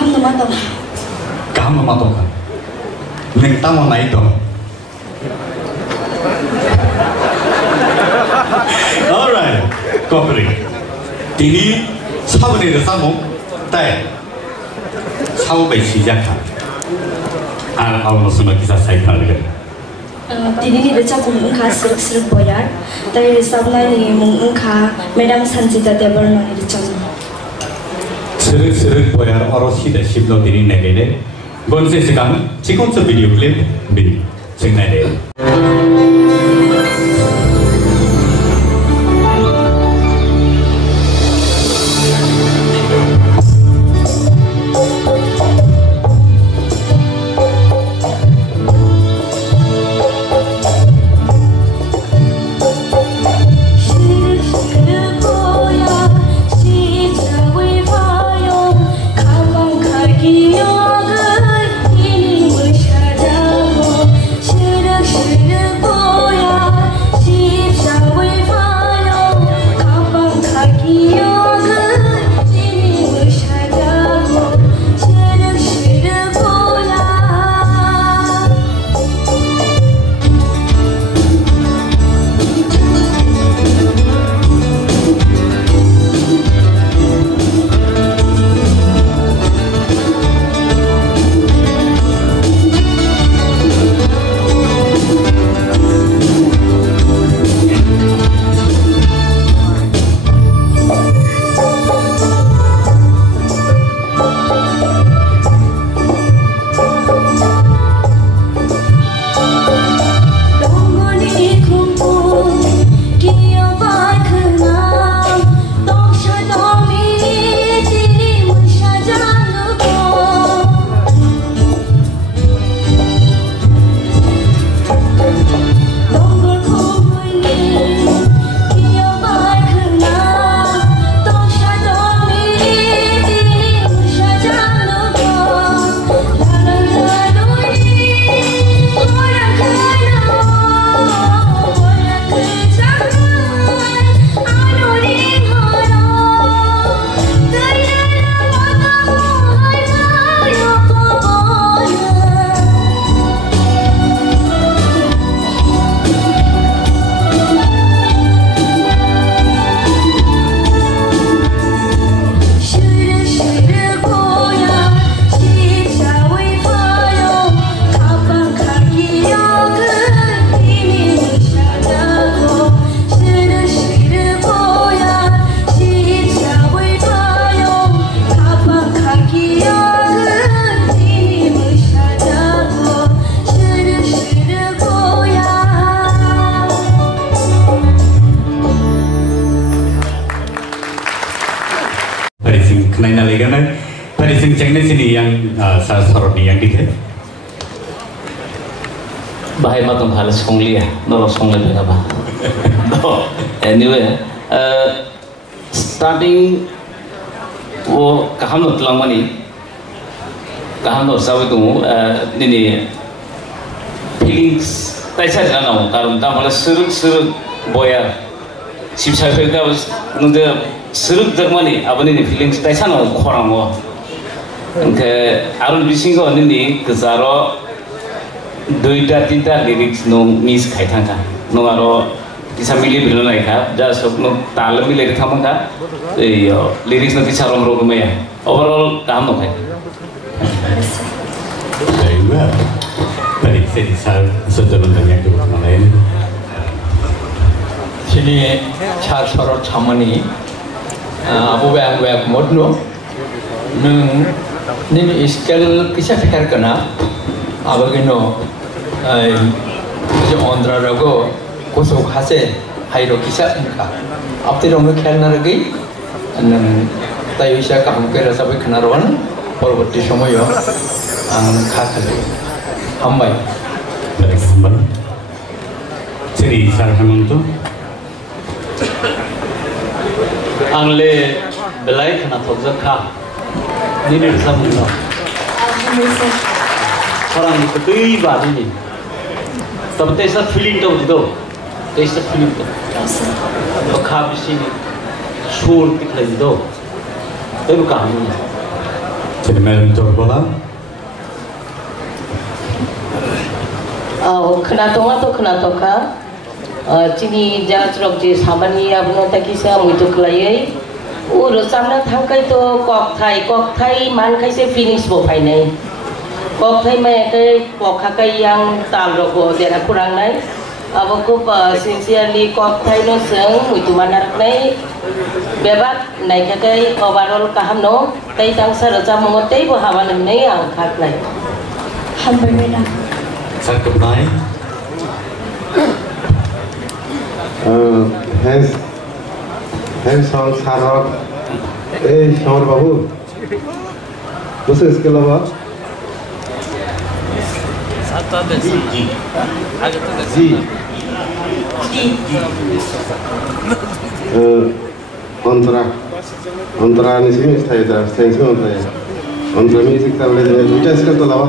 kaham nama dong. Kaham nama dong kan? Neng tamu naik dong. Alright, kopri. Ini sahabat ini sama, tapi sahabat besi jahat. Awal semua kisah saya tahu. Ini dia cakap mungkin serik-serik boyar, tapi sabna ini mungkin Madam Sanjita Debar nang ini cakap. Serik-serik boyar orang sih dah sibuk ini negara. Gonse sekarang, cikgu tu video clip beri, sengaja deh. Kenapa lagi kan? Pada sini sini yang salah yang dikit. Bahaya matom halas songlia, nolok songlia apa? Anyway, starting वो कहाँ मतलब money कहाँ no सब तुम निनी feelings तैसा जाना हो कारण ता मतलब सुरुक बोया शिक्षा फेंका बस नंदे सुरुक जर्मनी अब निनी feelings तैसा ना खोरां वो उनके आरुल बिसिंग को निनी केजारो दुईटा तीनटा lyrics नो मिस खाई थांगा नो आरो kisah milih belum naik kan, jadi sebelum talam milih kamu kan, lirik nanti cara merokok ya, overall kamu kan. Baiklah, tadi saya sudah bertanya ke orang lain. Sini cara sorot camani, abu bang modno, ini skill kisah fikir kena, abu gino, Andra rago. Kosong hasil hayro kisah mereka. Apti orang khair naragi, tayu isya kaham kira sampai kenaruan, perwati semua yo, khakali, hambai. Hambai. Jadi sar hamam tu, angle belai kena tozak kah, ni ni zaman lo. Orang itu tuh ibadah ni. Tapi tersah feeling tu juga. Tersah feeling tu. Bakal sini sur dikhai do. Tapi bukan ni. Madam Chorbola. Kenatoka, Cini Jacrok di Sabani Abno Takisa Mutu Klay, Samna Tangkai to Kok Thai Man Kaise finish bo Painai. Kok Thai Make Kokakai yang Talrogo, there are Kurang Night. Aku sincerely Kok Thai no Sung, Mutu Manak Nay, Bebat, Naikakai, overall Kahano, Tay Tang Sarasa Mote, Havan Nay, and Kak Night. Hamburger. Sakap Nai. Hands on Sarok. Shamar Babu. What's the skill of G. Antara ini sih saya dah, saya sih antara music tablet ini, kita sekarang tu lawa.